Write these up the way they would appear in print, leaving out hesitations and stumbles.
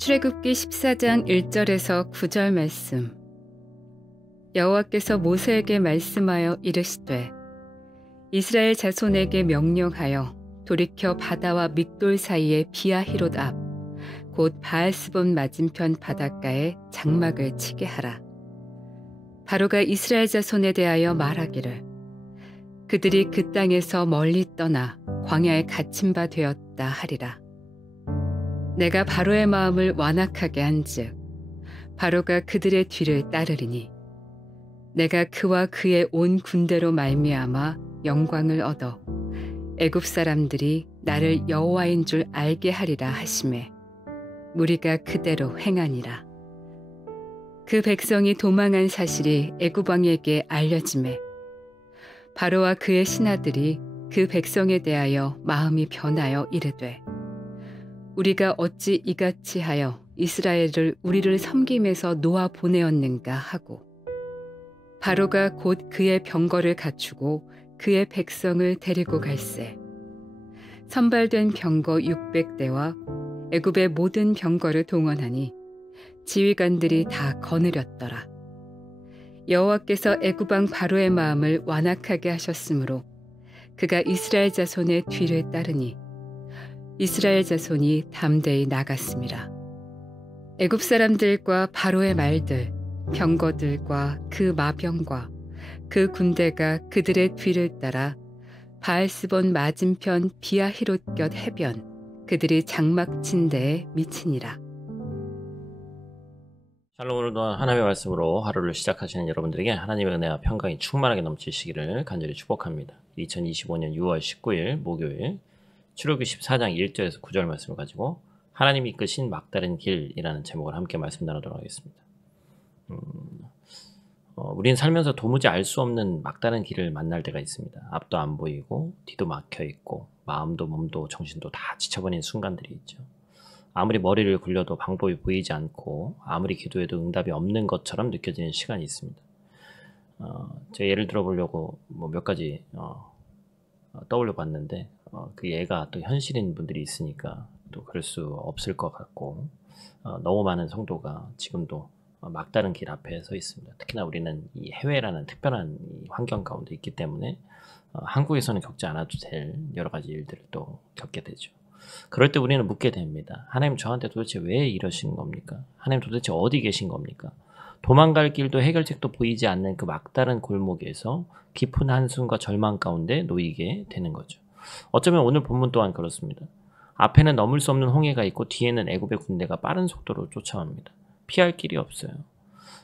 출애굽기 14장 1절에서 9절 말씀. 여호와께서 모세에게 말씀하여 이르시되 이스라엘 자손에게 명령하여 돌이켜 바다와 믹돌 사이의 비아히롯 앞 곧 바알스본 맞은편 바닷가에 장막을 치게 하라. 바로가 이스라엘 자손에 대하여 말하기를 그들이 그 땅에서 멀리 떠나 광야에 갇힌 바 되었다 하리라. 내가 바로의 마음을 완악하게 한즉 바로가 그들의 뒤를 따르리니 내가 그와 그의 온 군대로 말미암아 영광을 얻어 애굽 사람들이 나를 여호와인 줄 알게 하리라 하시매 무리가 그대로 행하니라. 그 백성이 도망한 사실이 애굽 왕에게 알려지매 바로와 그의 신하들이 그 백성에 대하여 마음이 변하여 이르되 우리가 어찌 이같이 하여 이스라엘을 우리를 섬김에서 놓아 보내었는가 하고 바로가 곧 그의 병거를 갖추고 그의 백성을 데리고 갈새 선발된 병거 600대와 애굽의 모든 병거를 동원하니 지휘관들이 다 거느렸더라. 여호와께서 애굽 왕 바로의 마음을 완악하게 하셨으므로 그가 이스라엘 자손의 뒤를 따르니 이스라엘 자손이 담대히 나갔습니다. 애굽 사람들과 바로의 말들, 병거들과 그 마병과 그 군대가 그들의 뒤를 따라 바알스본 맞은편 비아히롯 곁 해변 그들이 장막 친 데에 미치니라. 샬롬. 오늘도 하나님의 말씀으로 하루를 시작하시는 여러분들에게 하나님의 은혜와 평강이 충만하게 넘치시기를 간절히 축복합니다. 2025년 6월 19일 목요일 출애굽기 14장 1절에서 9절 말씀을 가지고 하나님이 이끄신 막다른 길이라는 제목을 함께 말씀 나누도록 하겠습니다. 우리는 살면서 도무지 알 수 없는 막다른 길을 만날 때가 있습니다. 앞도 안 보이고 뒤도 막혀 있고 마음도 몸도 정신도 다 지쳐버린 순간들이 있죠. 아무리 머리를 굴려도 방법이 보이지 않고 아무리 기도해도 응답이 없는 것처럼 느껴지는 시간이 있습니다. 제가 예를 들어 보려고 몇 가지 떠올려 봤는데 그 예가 또 현실인 분들이 있으니까 또 그럴 수 없을 것 같고 너무 많은 성도가 지금도 막다른 길 앞에 서 있습니다. 특히나 우리는 이 해외라는 특별한 이 환경 가운데 있기 때문에 한국에서는 겪지 않아도 될 여러 가지 일들을 또 겪게 되죠. 그럴 때 우리는 묻게 됩니다. 하나님 저한테 도대체 왜 이러시는 겁니까? 하나님 도대체 어디 계신 겁니까? 도망갈 길도 해결책도 보이지 않는 그 막다른 골목에서 깊은 한숨과 절망 가운데 놓이게 되는 거죠. 어쩌면 오늘 본문 또한 그렇습니다. 앞에는 넘을 수 없는 홍해가 있고 뒤에는 애굽의 군대가 빠른 속도로 쫓아옵니다. 피할 길이 없어요.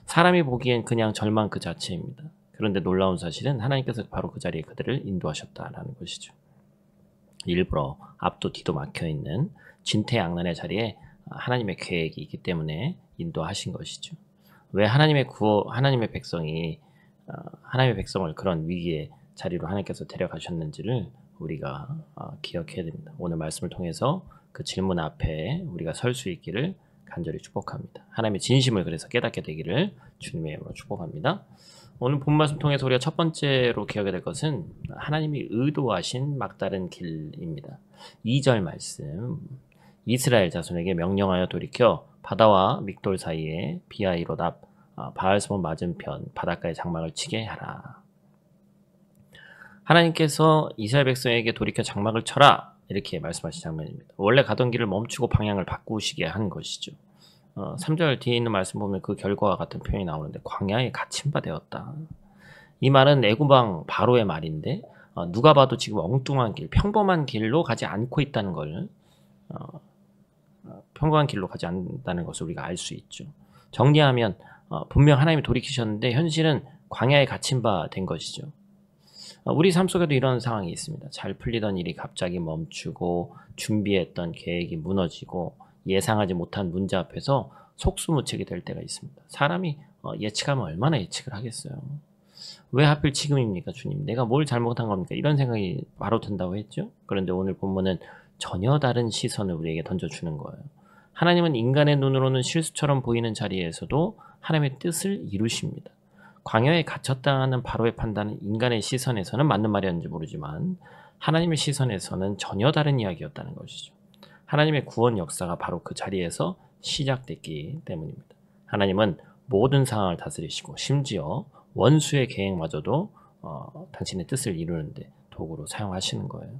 사람이 보기엔 그냥 절망 그 자체입니다. 그런데 놀라운 사실은 하나님께서 바로 그 자리에 그들을 인도하셨다라는 것이죠. 일부러 앞도 뒤도 막혀있는 진퇴양난의 자리에 하나님의 계획이 있기 때문에 인도하신 것이죠. 왜 하나님의 백성이 하나님의 백성을 그런 위기의 자리로 하나님께서 데려가셨는지를 우리가 기억해야 됩니다. 오늘 말씀을 통해서 그 질문 앞에 우리가 설 수 있기를 간절히 축복합니다. 하나님의 진심을 그래서 깨닫게 되기를 주님의 이름으로 축복합니다. 오늘 본 말씀 통해서 우리가 첫 번째로 기억해야 될 것은 하나님이 의도하신 막다른 길입니다. 2절 말씀. 이스라엘 자손에게 명령하여 돌이켜 바다와 믹돌 사이에 비아히롯 앞 바알스본 맞은편 바닷가에 장막을 치게 하라. 하나님께서 이스라엘 백성에게 돌이켜 장막을 쳐라 이렇게 말씀하신 장면입니다. 원래 가던 길을 멈추고 방향을 바꾸시게 한 것이죠. 3절 뒤에 있는 말씀 보면 그 결과와 같은 표현이 나오는데 광야에 갇힌 바 되었다. 이 말은 애굽 왕 바로의 말인데 누가 봐도 지금 엉뚱한 길, 평범한 길로 가지 않고 있다는 걸 평범한 길로 가지 않는다는 것을 우리가 알 수 있죠. 정리하면 분명 하나님이 돌이키셨는데 현실은 광야에 갇힌 바 된 것이죠. 우리 삶 속에도 이런 상황이 있습니다. 잘 풀리던 일이 갑자기 멈추고 준비했던 계획이 무너지고 예상하지 못한 문제 앞에서 속수무책이 될 때가 있습니다. 사람이 예측하면 얼마나 예측을 하겠어요. 왜 하필 지금입니까 주님? 내가 뭘 잘못한 겁니까? 이런 생각이 바로 든다고 했죠. 그런데 오늘 본문은 전혀 다른 시선을 우리에게 던져주는 거예요. 하나님은 인간의 눈으로는 실수처럼 보이는 자리에서도 하나님의 뜻을 이루십니다. 광야에 갇혔다는 바로의 판단은 인간의 시선에서는 맞는 말이었는지 모르지만 하나님의 시선에서는 전혀 다른 이야기였다는 것이죠. 하나님의 구원 역사가 바로 그 자리에서 시작됐기 때문입니다. 하나님은 모든 상황을 다스리시고 심지어 원수의 계획마저도 당신의 뜻을 이루는데 도구로 사용하시는 거예요.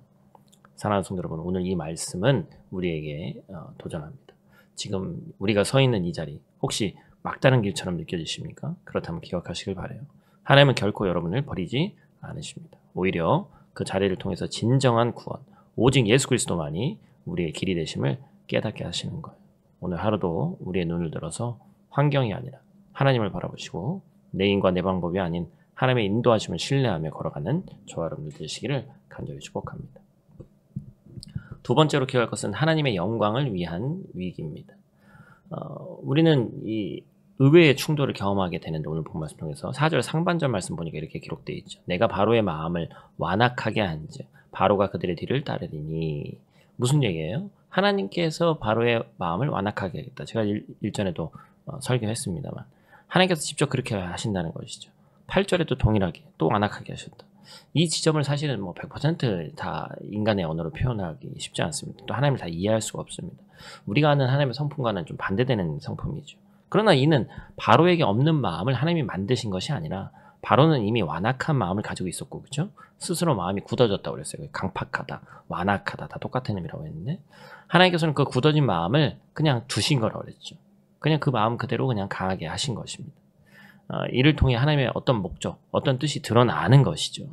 사랑하는 성도 여러분, 오늘 이 말씀은 우리에게 도전합니다. 지금 우리가 서 있는 이 자리 혹시 막다른 길처럼 느껴지십니까? 그렇다면 기억하시길 바라요. 하나님은 결코 여러분을 버리지 않으십니다. 오히려 그 자리를 통해서 진정한 구원, 오직 예수 그리스도만이 우리의 길이 되심을 깨닫게 하시는 거예요. 오늘 하루도 우리의 눈을 들어서 환경이 아니라 하나님을 바라보시고 내 인과 내 방법이 아닌 하나님의 인도하심을 신뢰하며 걸어가는 저와 여러분들 되시기를 간절히 축복합니다. 두 번째로 기억할 것은 하나님의 영광을 위한 위기입니다. 우리는 이 의외의 충돌을 경험하게 되는데 오늘 본 말씀 통해서 4절 상반절 말씀 보니까 이렇게 기록되어 있죠. 내가 바로의 마음을 완악하게 한즉 바로가 그들의 뒤를 따르리니. 무슨 얘기예요? 하나님께서 바로의 마음을 완악하게 하겠다. 제가 일전에도 설교했습니다만 하나님께서 직접 그렇게 하신다는 것이죠. 8절에도 동일하게 또 완악하게 하셨다. 이 지점을 사실은 100% 인간의 언어로 표현하기 쉽지 않습니다. 또 하나님을 다 이해할 수가 없습니다. 우리가 아는 하나님의 성품과는 좀 반대되는 성품이죠. 그러나 이는 바로에게 없는 마음을 하나님이 만드신 것이 아니라 바로는 이미 완악한 마음을 가지고 있었고, 그렇죠? 스스로 마음이 굳어졌다고 그랬어요. 강팍하다, 완악하다 다 똑같은 의미라고 했는데 하나님께서는 그 굳어진 마음을 그냥 두신 거라고 그랬죠. 그냥 그 마음 그대로 그냥 강하게 하신 것입니다. 이를 통해 하나님의 어떤 목적, 어떤 뜻이 드러나는 것이죠.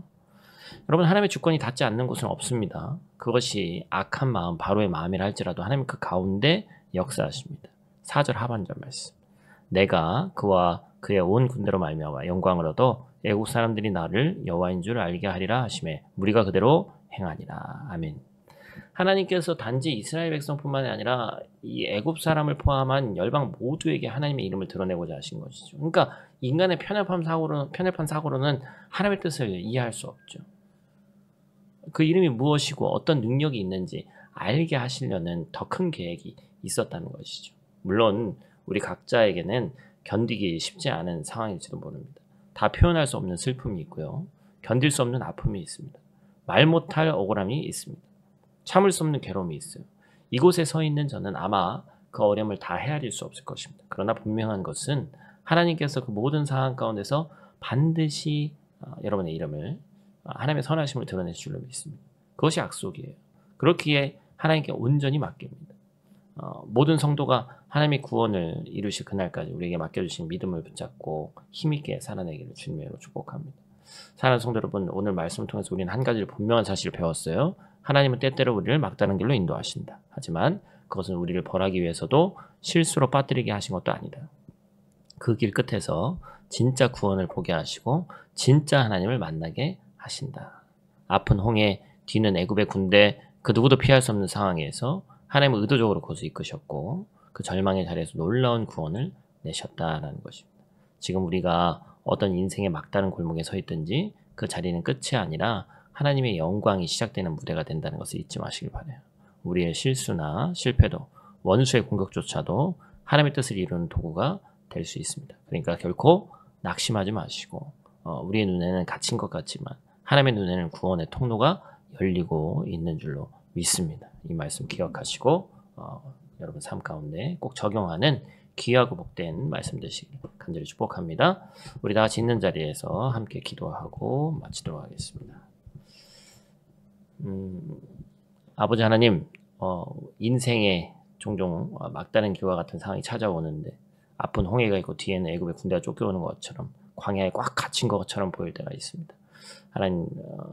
여러분, 하나님의 주권이 닿지 않는 곳은 없습니다. 그것이 악한 마음, 바로의 마음이라 할지라도 하나님 그 가운데 역사하십니다. 4절 하반절 말씀. 내가 그와 그의 온 군대로 말미암아 영광을 얻어 애국 사람들이 나를 여호와인 줄 알게 하리라 하시매 무리가 그대로 행하니라. 아멘. 하나님께서 단지 이스라엘 백성뿐만 아니라 이 애굽 사람을 포함한 열방 모두에게 하나님의 이름을 드러내고자 하신 것이죠. 그러니까 인간의 편협한 사고로는 하나님의 뜻을 이해할 수 없죠. 그 이름이 무엇이고 어떤 능력이 있는지 알게 하시려는 더 큰 계획이 있었다는 것이죠. 물론 우리 각자에게는 견디기 쉽지 않은 상황일지도 모릅니다. 다 표현할 수 없는 슬픔이 있고요. 견딜 수 없는 아픔이 있습니다. 말 못할 억울함이 있습니다. 참을 수 없는 괴로움이 있어요. 이곳에 서 있는 저는 아마 그 어려움을 다 헤아릴 수 없을 것입니다. 그러나 분명한 것은 하나님께서 그 모든 상황 가운데서 반드시 여러분의 이름을 하나님의 선하심을 드러내실 줄로 믿습니다. 그것이 약속이에요. 그렇기에 하나님께 온전히 맡깁니다. 모든 성도가 하나님의 구원을 이루실 그날까지 우리에게 맡겨주신 믿음을 붙잡고 힘있게 살아내기를 주님으로 축복합니다. 사랑하는 성도 여러분, 오늘 말씀을 통해서 우리는 한 가지를 분명한 사실을 배웠어요. 하나님은 때때로 우리를 막다른 길로 인도하신다. 하지만 그것은 우리를 벌하기 위해서도 실수로 빠뜨리게 하신 것도 아니다. 그 길 끝에서 진짜 구원을 보게 하시고 진짜 하나님을 만나게 하신다. 앞은 홍해, 뒤는 애굽의 군대, 그 누구도 피할 수 없는 상황에서 하나님은 의도적으로 그것을 이끄셨고 그 절망의 자리에서 놀라운 구원을 내셨다라는 것입니다. 지금 우리가 어떤 인생의 막다른 골목에 서 있든지 그 자리는 끝이 아니라 하나님의 영광이 시작되는 무대가 된다는 것을 잊지 마시길 바라요. 우리의 실수나 실패도 원수의 공격조차도 하나님의 뜻을 이루는 도구가 될 수 있습니다. 그러니까 결코 낙심하지 마시고 우리의 눈에는 갇힌 것 같지만 하나님의 눈에는 구원의 통로가 열리고 있는 줄로 믿습니다. 이 말씀 기억하시고 여러분 삶 가운데 꼭 적용하는 귀하고 복된 말씀 되시길 간절히 축복합니다. 우리 다 같이 있는 자리에서 함께 기도하고 마치도록 하겠습니다. 아버지 하나님, 인생에 종종 막다른 길과 같은 상황이 찾아오는데 앞은 홍해가 있고 뒤에는 애굽의 군대가 쫓겨오는 것처럼 광야에 꽉 갇힌 것처럼 보일 때가 있습니다. 하나님,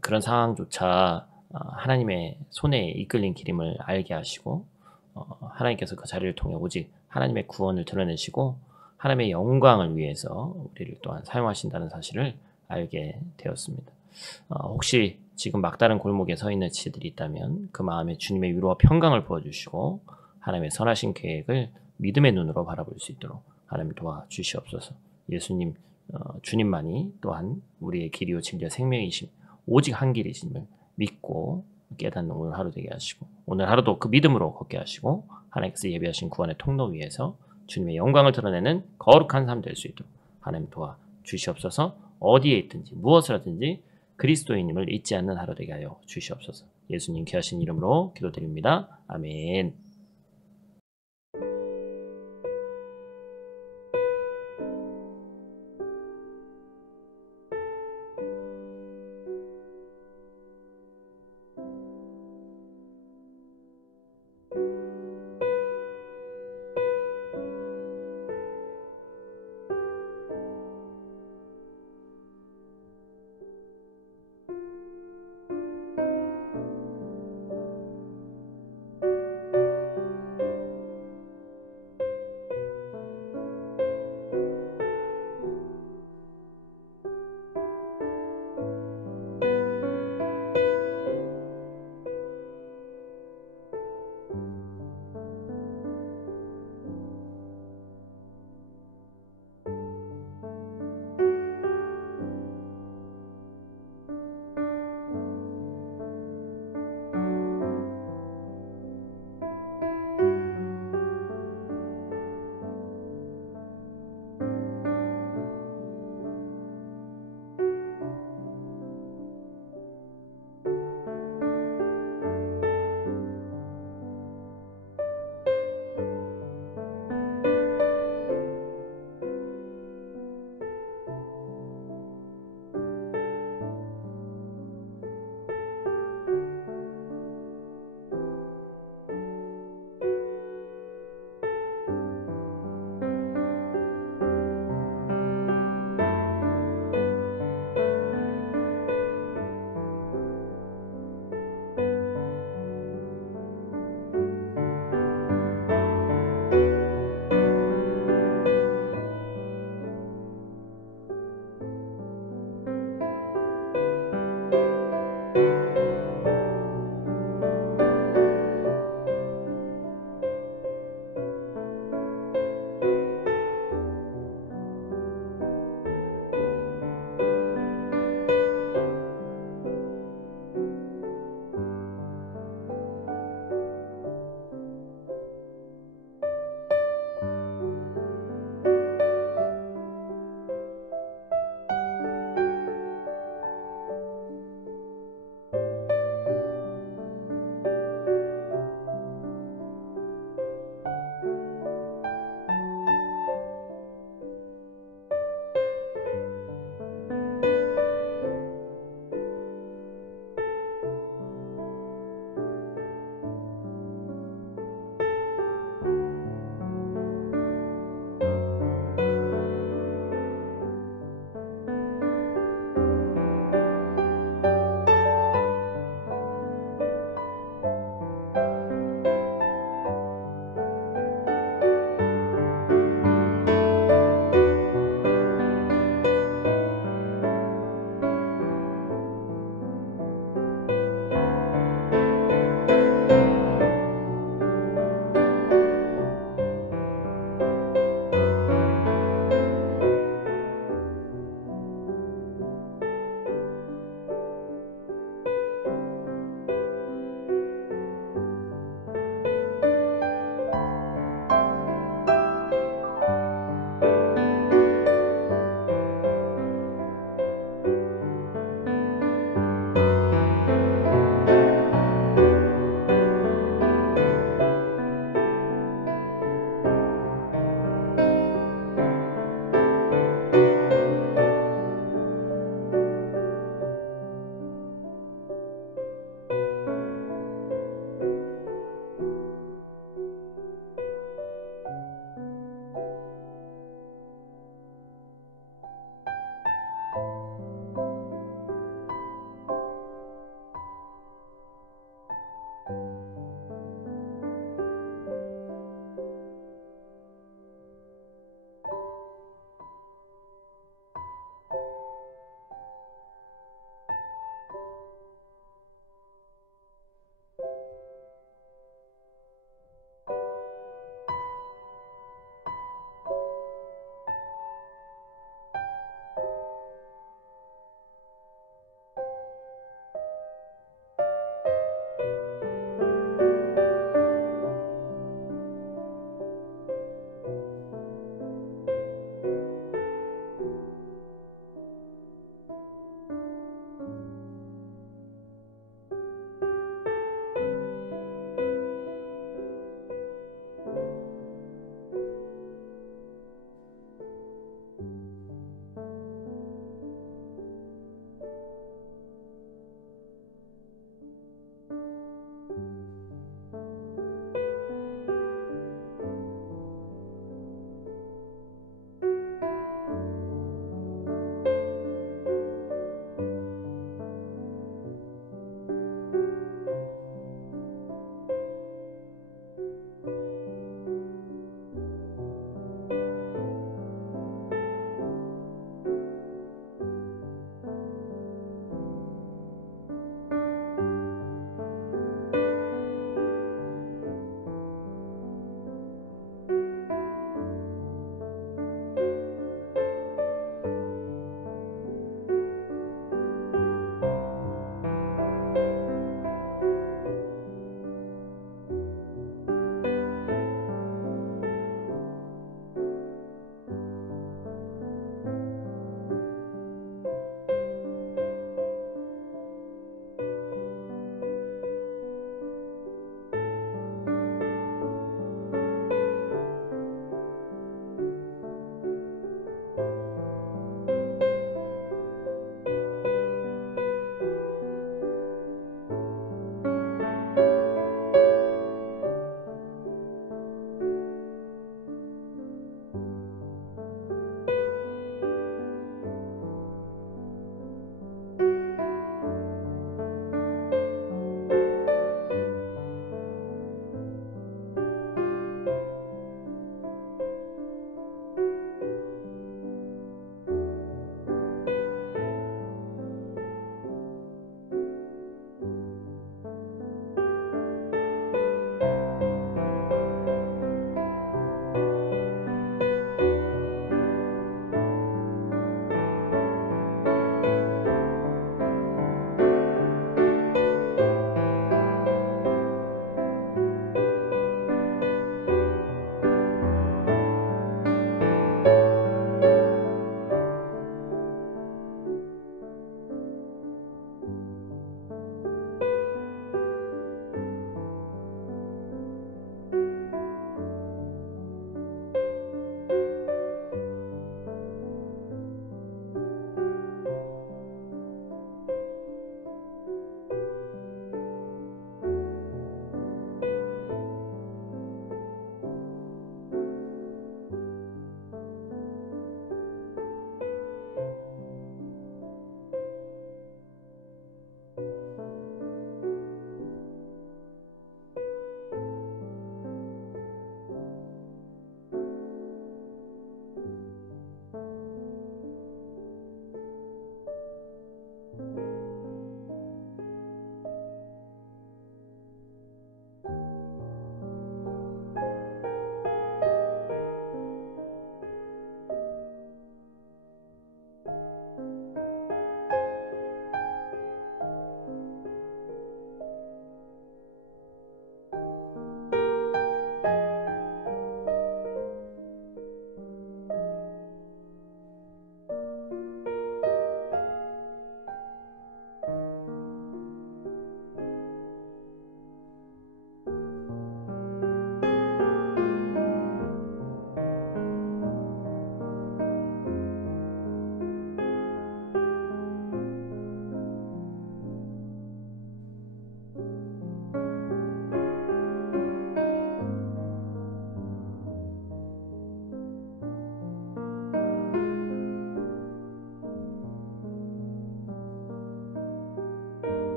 그런 상황조차 하나님의 손에 이끌린 길임을 알게 하시고 하나님께서 그 자리를 통해 오직 하나님의 구원을 드러내시고 하나님의 영광을 위해서 우리를 또한 사용하신다는 사실을 알게 되었습니다. 혹시 지금 막다른 골목에 서 있는 지들이 있다면 그 마음에 주님의 위로와 평강을 부어주시고 하나님의 선하신 계획을 믿음의 눈으로 바라볼 수 있도록 하나님 도와주시옵소서. 예수님, 주님만이 또한 우리의 길이요 진리와 생명이심 오직 한 길이심을 믿고 깨닫는 오늘 하루 되게 하시고 오늘 하루도 그 믿음으로 걷게 하시고 하나님께서 예비하신 구원의 통로 위에서 주님의 영광을 드러내는 거룩한 삶 될 수 있도록 하나님 도와주시옵소서. 어디에 있든지 무엇을 하든지 그리스도인임을 잊지 않는 하루 되게 하여 주시옵소서. 예수님 귀하신 이름으로 기도드립니다. 아멘.